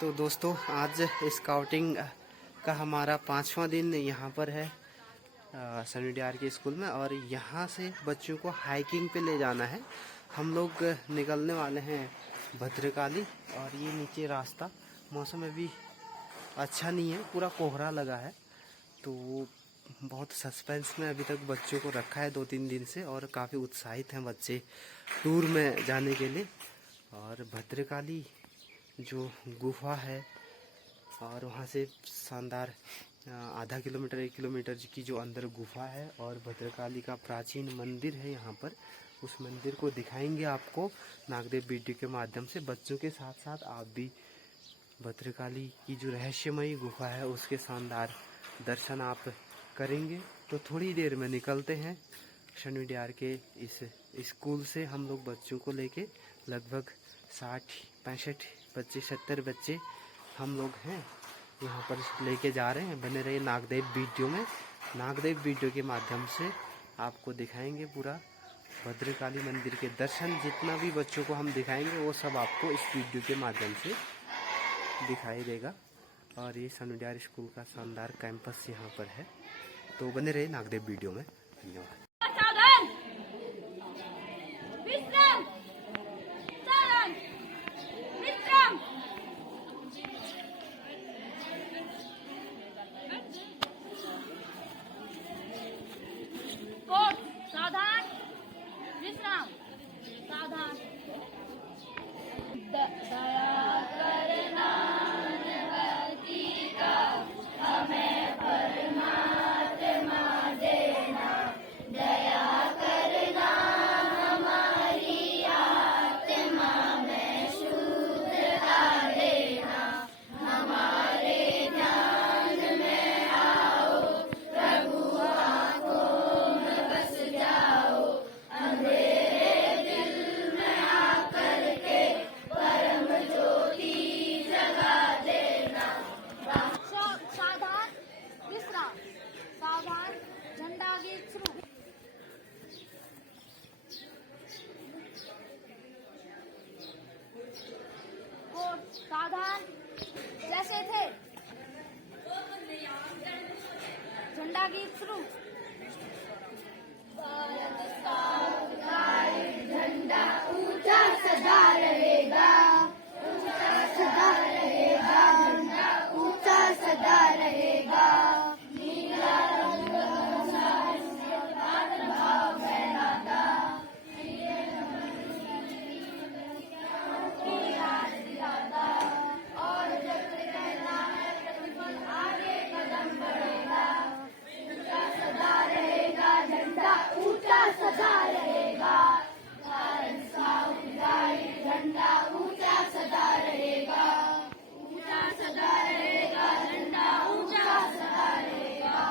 तो दोस्तों आज स्काउटिंग का हमारा 5वां दिन यहाँ पर है सनी डियार के स्कूल में। और यहाँ से बच्चों को हाइकिंग पे ले जाना है। हम लोग निकलने वाले हैं भद्रकाली। और ये नीचे रास्ता, मौसम अभी अच्छा नहीं है, पूरा कोहरा लगा है। तो बहुत सस्पेंस में अभी तक बच्चों को रखा है 2-3 दिन से, और काफ़ी उत्साहित हैं बच्चे टूर में जाने के लिए। और भद्रकाली जो गुफा है, और वहाँ से शानदार आधा किलोमीटर 1 किलोमीटर की जो अंदर गुफा है, और भद्रकाली का प्राचीन मंदिर है यहाँ पर। उस मंदिर को दिखाएंगे आपको नागदेव वीडियो के माध्यम से। बच्चों के साथ साथ आप भी भद्रकाली की जो रहस्यमयी गुफा है उसके शानदार दर्शन आप करेंगे। तो थोड़ी देर में निकलते हैं सनी डियार के इस स्कूल से। हम लोग बच्चों को लेके लगभग 60-65 बच्चे, 70 बच्चे हम लोग हैं यहाँ पर लेके जा रहे हैं। बने रहिए नागदेव वीडियो में। नागदेव वीडियो के माध्यम से आपको दिखाएंगे पूरा भद्रकाली मंदिर के दर्शन। जितना भी बच्चों को हम दिखाएंगे वो सब आपको इस वीडियो के माध्यम से दिखाई देगा। और ये सनी डियार स्कूल का शानदार कैंपस यहाँ पर है। तो बने रहिए नागदेव वीडियो में। धन्यवाद। सावधान, जैसे थे झंडा गीत शुरू। झंडा ऊंचा सदा रहेगा, ऊंचा सदा रहेगा, झंडा ऊंचा सदा रहेगा। नीला रंग भाव फहराता, और जब कहना है प्रतिफल आगे कदम बढ़ेगा। ऊंचा सदा रहेगा, झंडा ऊंचा सदा रहेगा। भारत स्काउट गाइड झंडा ऊंचा सदा रहेगा, ऊंचा सदा रहेगा, झंडा ऊंचा सदा रहेगा।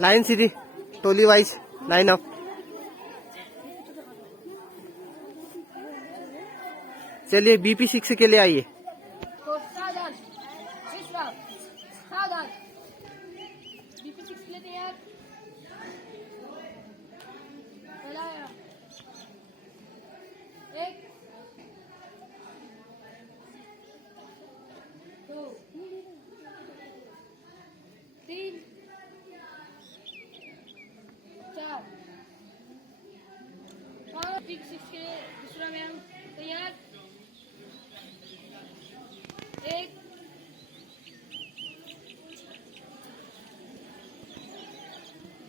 लाइन सीधी, टोली वाइज लाइन अप। चलिए BP6 के लिए आइए। सावधान, विश्राम, सावधान। BP6 के लिए तैयार। चलाया। 1 2 3 4 5। BP6 के लिए दूसरा व्यायाम तैयार। 1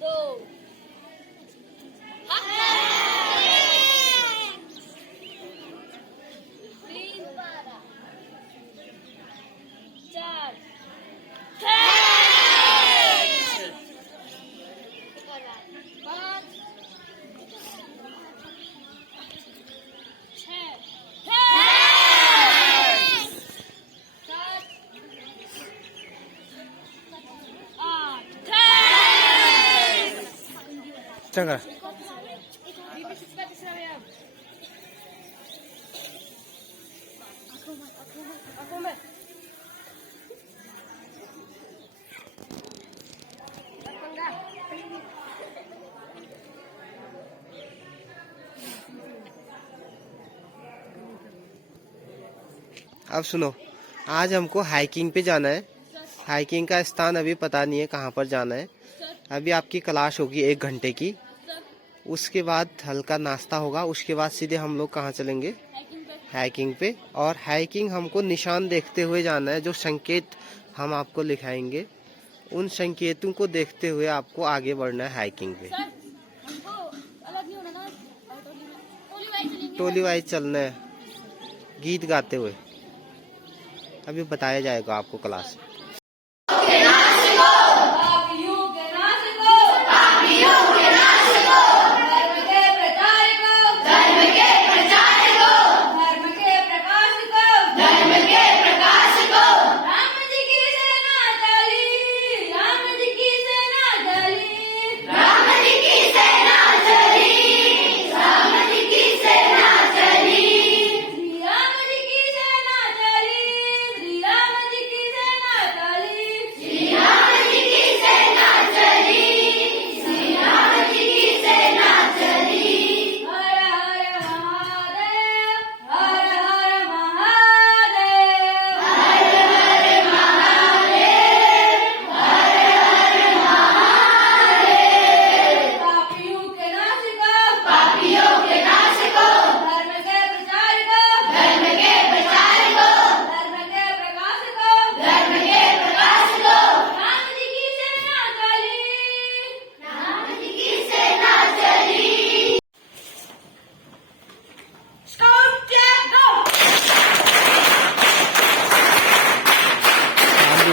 2 3 4 5 6 7 8 चंगा इसका तीसरा व्यायाम। आंखों में अब सुनो, आज हमको हाइकिंग पे जाना है। हाइकिंग का स्थान अभी पता नहीं है कहाँ पर जाना है। अभी आपकी क्लास होगी 1 घंटे की, उसके बाद हल्का नाश्ता होगा, उसके बाद सीधे हम लोग कहाँ चलेंगे? हाइकिंग पे। और हाइकिंग हमको निशान देखते हुए जाना है, जो संकेत हम आपको लिखाएंगे उन संकेतों को देखते हुए आपको आगे बढ़ना है हाइकिंग पे। टोली वाइज चलना है, गीत गाते हुए। अभी बताया जाएगा आपको क्लास।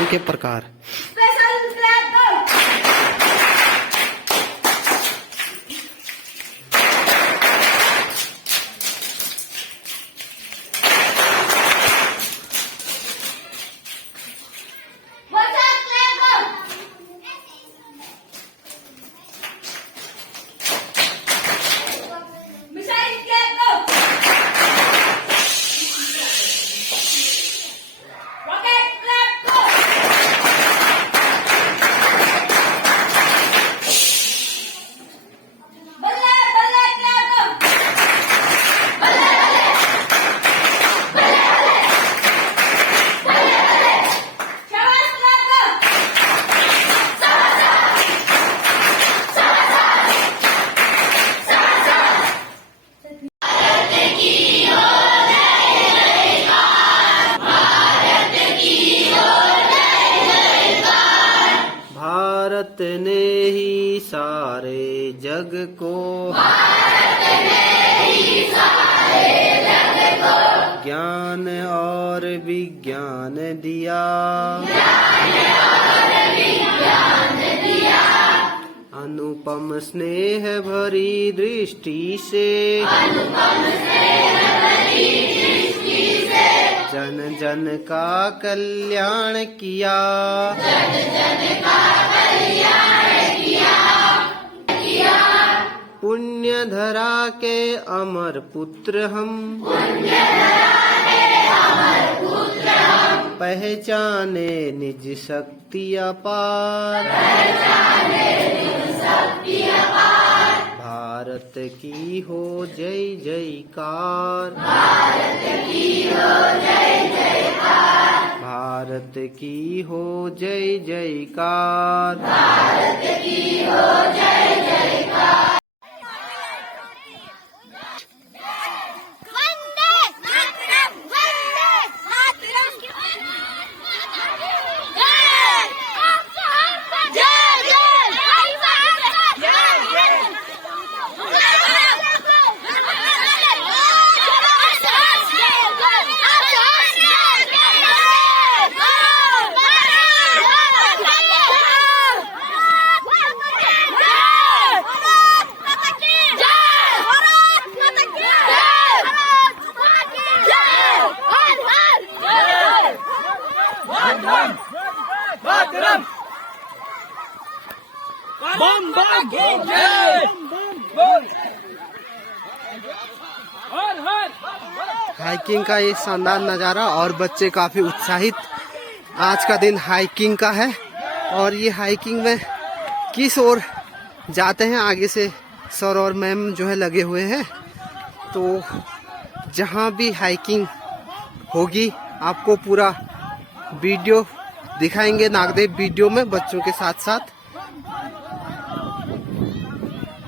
के प्रकार भारत ने ही सारे जग को, ज्ञान और विज्ञान दिया, अनुपम स्नेह भरी दृष्टि से, जन जन का कल्याण किया, पुण्य धरा के अमर पुत्र हम, पहचाने निज शक्ति अपार, भारत की हो जय जयकार, भारत की हो जय जयकार। हाइकिंग का ये शानदार नज़ारा और बच्चे काफ़ी उत्साहित। आज का दिन हाइकिंग का है और ये हाइकिंग में किस ओर जाते हैं आगे से सर और मैम जो है लगे हुए हैं। तो जहाँ भी हाइकिंग होगी आपको पूरा वीडियो दिखाएंगे नागदेव वीडियो में बच्चों के साथ साथ।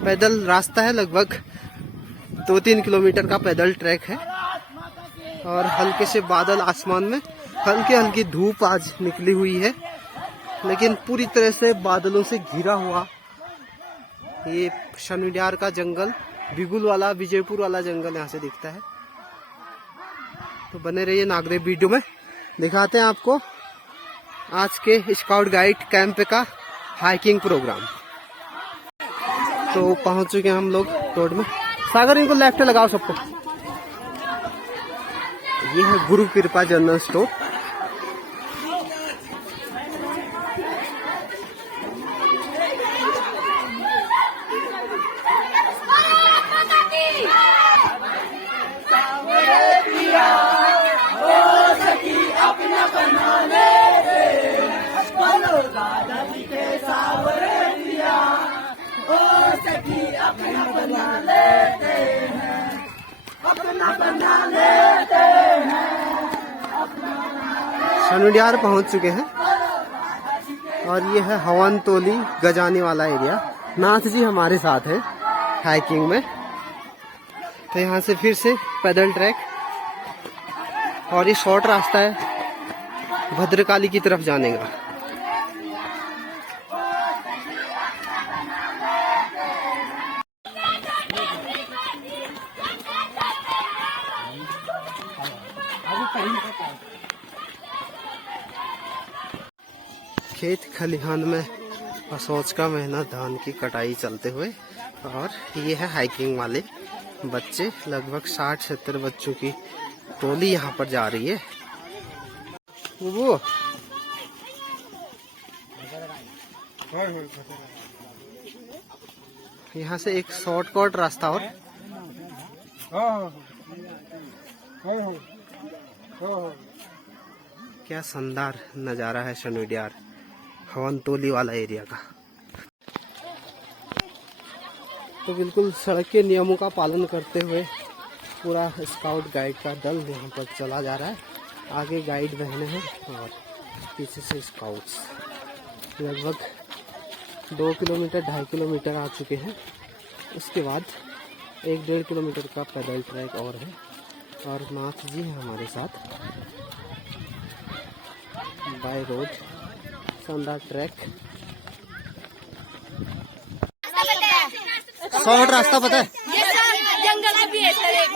पैदल रास्ता है, लगभग 2-3 किलोमीटर का पैदल ट्रैक है और हल्के से बादल आसमान में, हल्की हल्की धूप आज निकली हुई है लेकिन पूरी तरह से बादलों से घिरा हुआ ये शनिड्यार का जंगल, बिगुल वाला विजयपुर वाला जंगल यहाँ से दिखता है। तो बने रहिए नागदेव वीडियो में, दिखाते हैं आपको आज के स्काउट गाइड कैंप का हाइकिंग प्रोग्राम। तो पहुंच चुके हैं हम लोग रोड में। सागर इनको लेफ्ट लगाओ सबको। ये है गुरु कृपा जनरल स्टोर। शनिड्यार पहुंच चुके हैं और ये है हवन तोली गजाने वाला एरिया। नाथ जी हमारे साथ हैं हाइकिंग में। तो यहाँ से फिर से पैदल ट्रैक और ये शॉर्ट रास्ता है भद्रकाली की तरफ जाने का। खेत खलिहान में असोच का महीना धान की कटाई चलते हुए और ये है हाइकिंग वाले बच्चे, लगभग 60-70 बच्चों की टोली यहाँ पर जा रही है। वो यहाँ से एक शॉर्टकट रास्ता और क्या शानदार नज़ारा है शनिड्यार हवन तोली वाला एरिया का। तो बिल्कुल सड़क के नियमों का पालन करते हुए पूरा स्काउट गाइड का दल यहाँ पर चला जा रहा है। आगे गाइड बहने हैं और पीछे से स्काउट्स। लगभग 2 किलोमीटर 2.5 किलोमीटर आ चुके हैं। उसके बाद 1-1.5 किलोमीटर का पैदल ट्रैक और है और नाथ जी हैं हमारे साथ। बाय रोड शानदार ट्रैक। शॉर्ट रास्ता पता है? ये सर जंगल में भी है सर एक।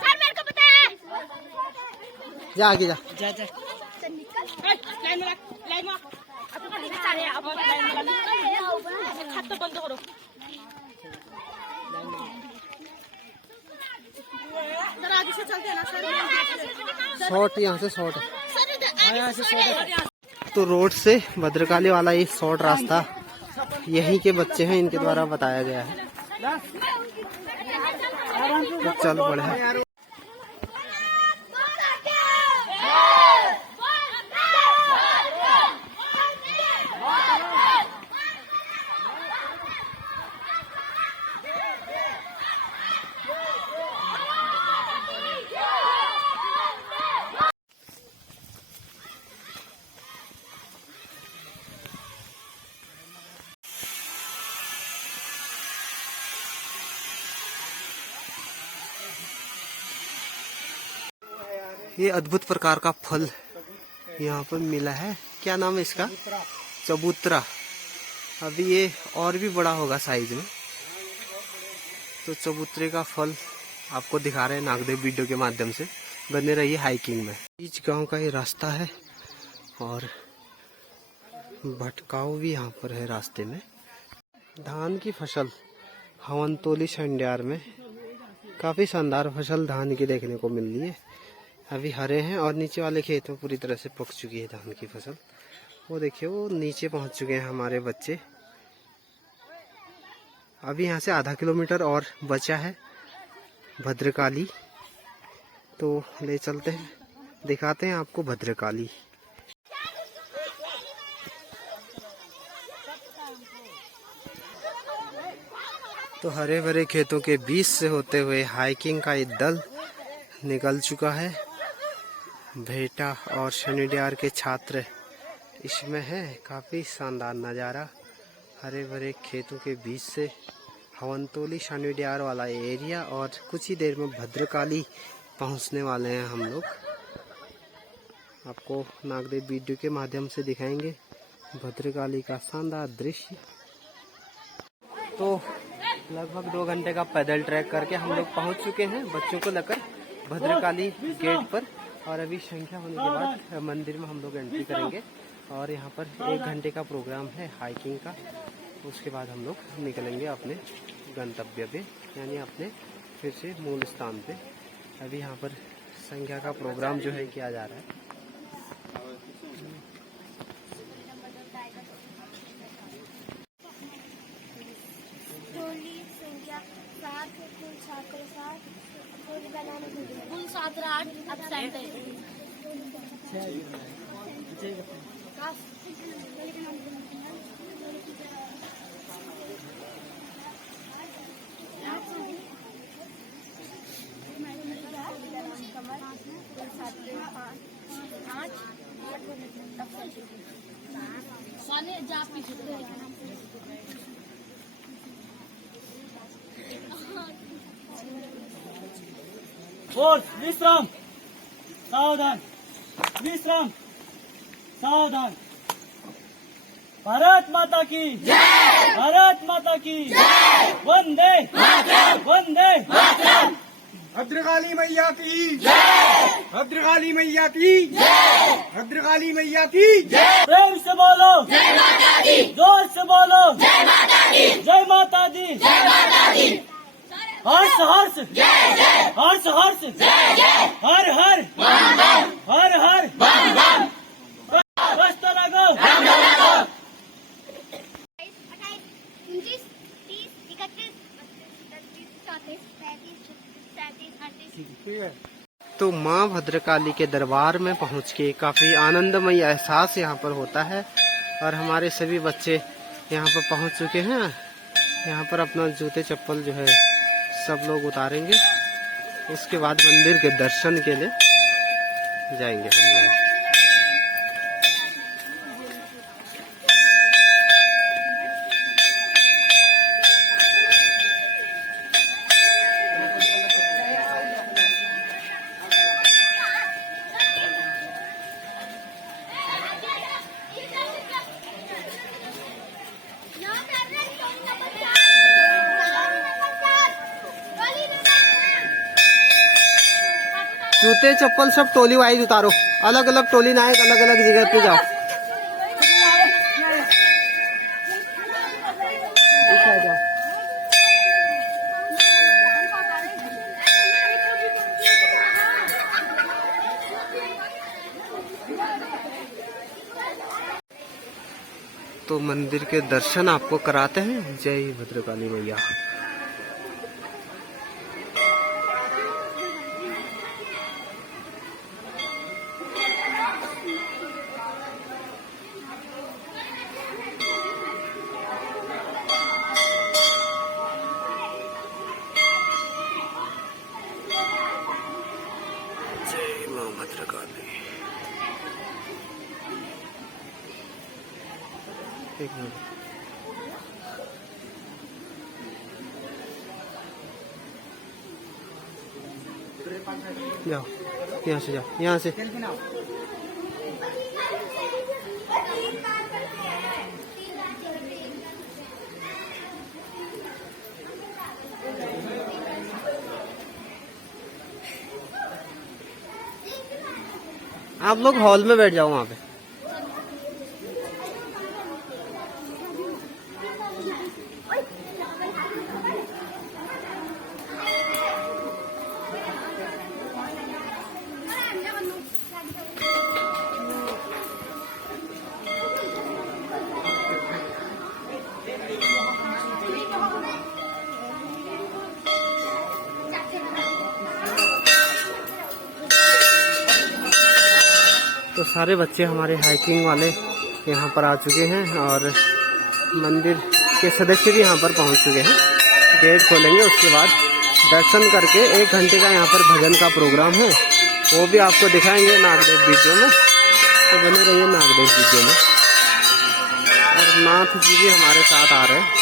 सर मेरे को पता है। जा आगे जा। लाइन में लाइन में अब लाइन में हाथ तो बंद करो। सर आगे से चलते हैं ना सर। शॉर्ट यहाँ से शॉर्ट है। तो रोड से भद्रकाली वाला ये शॉर्ट रास्ता यहीं के बच्चे हैं, इनके द्वारा बताया गया है। तो चल पड़े। ये अद्भुत प्रकार का फल यहाँ पर मिला है। क्या नाम है इसका? चबूतरा। अभी ये और भी बड़ा होगा साइज में। तो चबूतरे का फल आपको दिखा रहे हैं नागदेव वीडियो के माध्यम से। बने रहिए हाइकिंग में। बीच गांव का ये रास्ता है और भटकाव भी यहाँ पर है रास्ते में। धान की फसल हवन तोली शनिड्यार में काफ़ी शानदार फसल धान की देखने को मिल रही है। अभी हरे हैं और नीचे वाले खेत में पूरी तरह से पक चुकी है धान की फसल। वो देखिए वो नीचे पहुंच चुके हैं हमारे बच्चे। अभी यहाँ से आधा किलोमीटर और बचा है भद्रकाली, तो ले चलते हैं, दिखाते हैं आपको भद्रकाली। तो हरे भरे खेतों के बीच से होते हुए हाइकिंग का एक दल निकल चुका है। बेटा और शनिवार के छात्र इसमें है। काफ़ी शानदार नज़ारा, हरे भरे खेतों के बीच से हवनतोली शनिवार वाला एरिया, और कुछ ही देर में भद्रकाली पहुंचने वाले हैं हम लोग। आपको नागदेव वीडियो के माध्यम से दिखाएंगे भद्रकाली का शानदार दृश्य। तो लगभग 2 घंटे का पैदल ट्रैक करके हम लोग पहुंच चुके हैं बच्चों को लेकर भद्रकाली गेट पर, और अभी संख्या होने के बाद मंदिर में हम लोग एंट्री करेंगे। और यहाँ पर 1 घंटे का प्रोग्राम है हाइकिंग का, उसके बाद हम लोग निकलेंगे अपने गंतव्य पे, यानी अपने फिर से मूल स्थान पे। अभी यहाँ पर संख्या का प्रोग्राम जो है किया जा रहा है। कुल 7-8 absent है। फोर्स विश्राम, सावधान, विश्राम, सावधान। भारत माता की जय, भारत माता की जय, वंदे मातरम, वंदे मातरम। भद्रकाली मैया की जय, भद्रकाली मैया की जय, भद्रकाली मैया की जय। प्रेम से बोलो जय माता दी, जोर से बोलो जय माता दी, जय माता दी, जय माता दी। हर्ष हर्ष जय जय, हर्ष हर्ष जय जय, हर हर बम बम, हर हर बम बम। स्वस्थ रहो, राम रहो। 28, 29, 30, 31, 32, 33, 34, 35। तो माँ भद्रकाली के दरबार में पहुँच के काफ़ी आनंदमय एहसास यहाँ पर होता है, और हमारे सभी बच्चे यहाँ पर पहुँच चुके हैं। यहाँ पर अपना जूते चप्पल जो है सब लोग उतारेंगे, उसके बाद मंदिर के दर्शन के लिए जाएंगे हम लोग। जूते चप्पल सब टोली वाइज उतारो, अलग अलग टोली ना, अलग अलग जगह पे जाओ। तो मंदिर के दर्शन आपको कराते हैं। जय भद्रकाली मैया। भद्रकाली। एक मिनट, जाओ यहाँ से, जाओ यहाँ से। आप लोग हॉल में बैठ जाओ वहाँ पे। तो सारे बच्चे हमारे हाइकिंग वाले यहाँ पर आ चुके हैं और मंदिर के सदस्य भी यहाँ पर पहुँच चुके हैं। गेट खोलेंगे, उसके बाद दर्शन करके 1 घंटे का यहाँ पर भजन का प्रोग्राम है, वो भी आपको दिखाएंगे नागदेव वीडियो में। तो बने रहिए नागदेव वीडियो में। और नाथ जी भी हमारे साथ आ रहे हैं।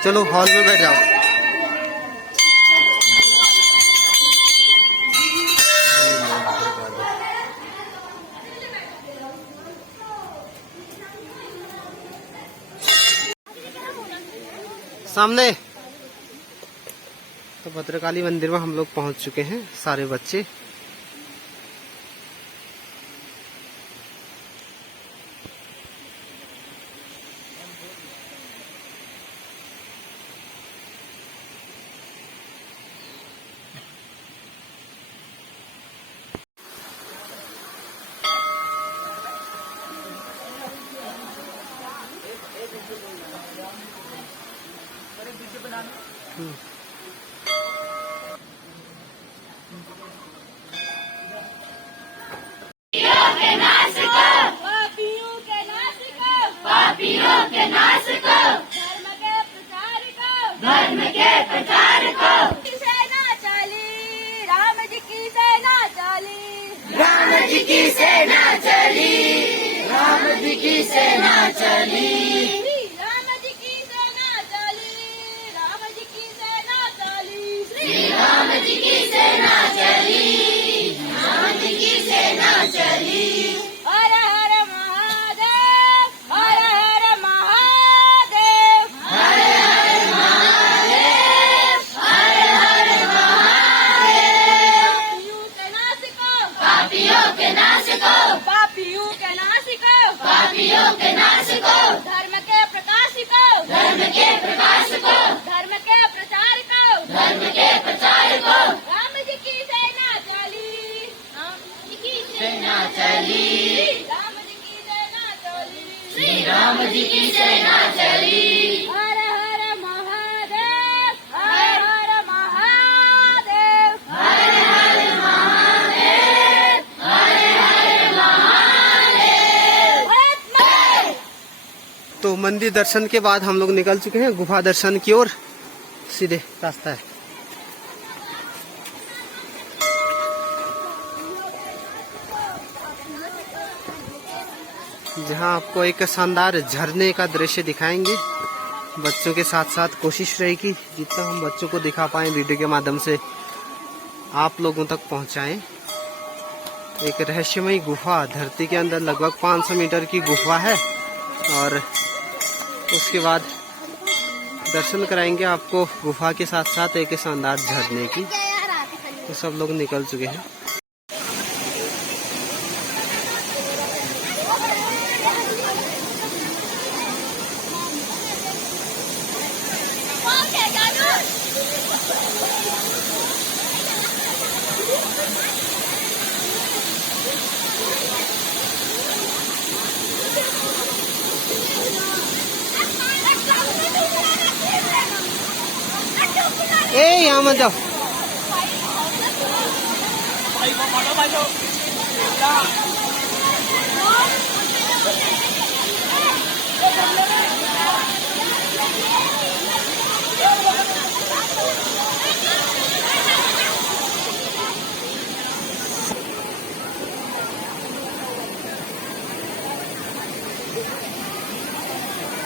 चलो हॉल में बैठ जाओ। सामने तो भद्रकाली मंदिर में हम लोग पहुंच चुके हैं, सारे बच्चे। धर्म के प्रचार को सेना चली, राम जी की सेना चली, राम जी की सेना चली, राम जी की सेना चली, राम जी की सेना चली, राम जी की सेना चली, श्री राम जी की सेना चली, राम जी की सेना चली। हर हर महादेव, हर हर महादेव, हर हर महादेव, हर हर महादेव। पापियों के नासिको, पापियों के नासिको, पापियों के नासिको, धर्म के प्रकाशिको, धर्म के प्रकाशिको, धर्म के प्रचार को, धर्म के प्रचार को। राम जी की सेना चली, राम जी की सेना चली, राम जी की सेना चली, श्री राम जी की सेना चली। हर हर महादेव, हर हर महादेव, हर हर महादेव, हर हर महादेव। तो मंदिर दर्शन के बाद हम लोग निकल चुके हैं गुफा दर्शन की ओर। सीधे रास्ता है। जहां आपको एक शानदार झरने का दृश्य दिखाएंगे। बच्चों के साथ साथ कोशिश रहेगी जितना हम बच्चों को दिखा पाएं वीडियो के माध्यम से आप लोगों तक पहुंचाएं। एक रहस्यमयी गुफा धरती के अंदर लगभग 500 मीटर की गुफा है और उसके बाद दर्शन कराएंगे आपको गुफा के साथ साथ एक शानदार झरने की। तो सब लोग निकल चुके हैं। ए यहाँ मत जाओ।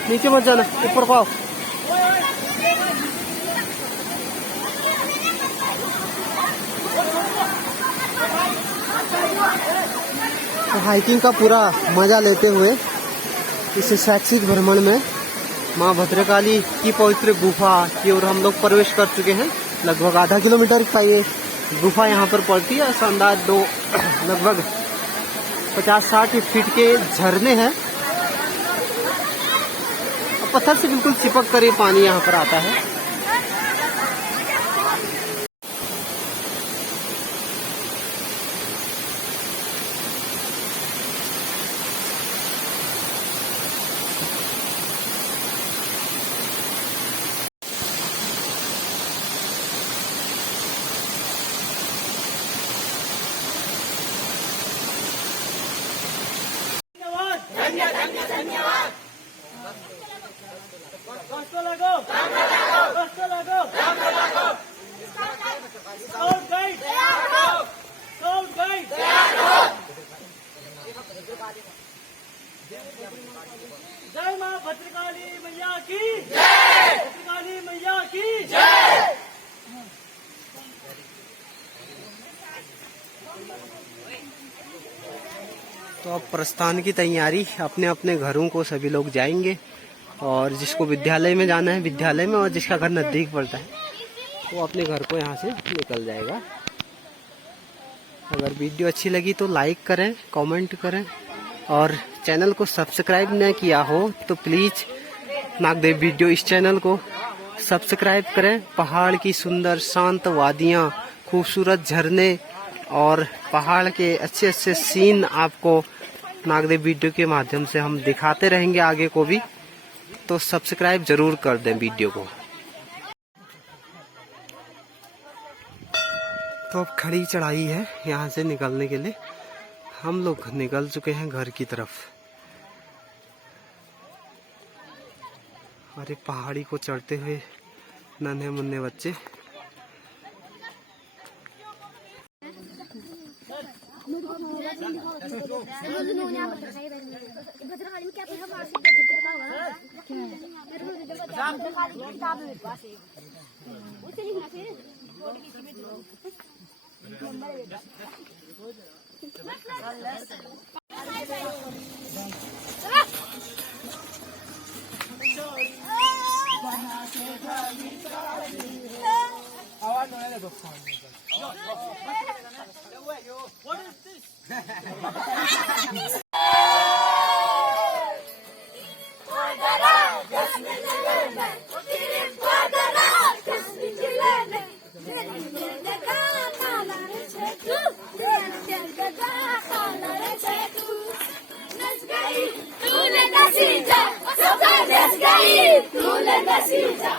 नीचे मत जाना, ऊपर को आओ। तो हाइकिंग का पूरा मजा लेते हुए इस शैक्षिक भ्रमण में माँ भद्रकाली की पवित्र गुफा की ओर हम लोग प्रवेश कर चुके हैं। लगभग आधा किलोमीटर का ये गुफा यहाँ पर पड़ती है। शानदार दो लगभग 50-60 फीट के झरने हैं। पत्थर से बिल्कुल चिपक कर ये पानी यहाँ पर आता है। कष्ट लगो कष्ट लगो स्काउट गाइड जय मां भद्रकाली मैया की जय। भद्रकाली मैया की जय। तो अब प्रस्थान की तैयारी, अपने अपने घरों को सभी लोग जाएंगे और जिसको विद्यालय में जाना है विद्यालय में, और जिसका घर नजदीक पड़ता है वो अपने घर को यहाँ से निकल जाएगा। अगर वीडियो अच्छी लगी तो लाइक करें, कमेंट करें, और चैनल को सब्सक्राइब न किया हो तो प्लीज़ नागदेव वीडियो इस चैनल को सब्सक्राइब करें। पहाड़ की सुंदर शांत वादियाँ, खूबसूरत झरने और पहाड़ के अच्छे अच्छे सीन आपको नागदेव वीडियो के माध्यम से हम दिखाते रहेंगे आगे को भी, तो सब्सक्राइब जरूर कर दें वीडियो को। तो अब खड़ी चढ़ाई है यहाँ से निकलने के लिए। हम लोग निकल चुके हैं घर की तरफ। और ये पहाड़ी को चढ़ते हुए नन्हे मुन्ने बच्चे। Tule nasija,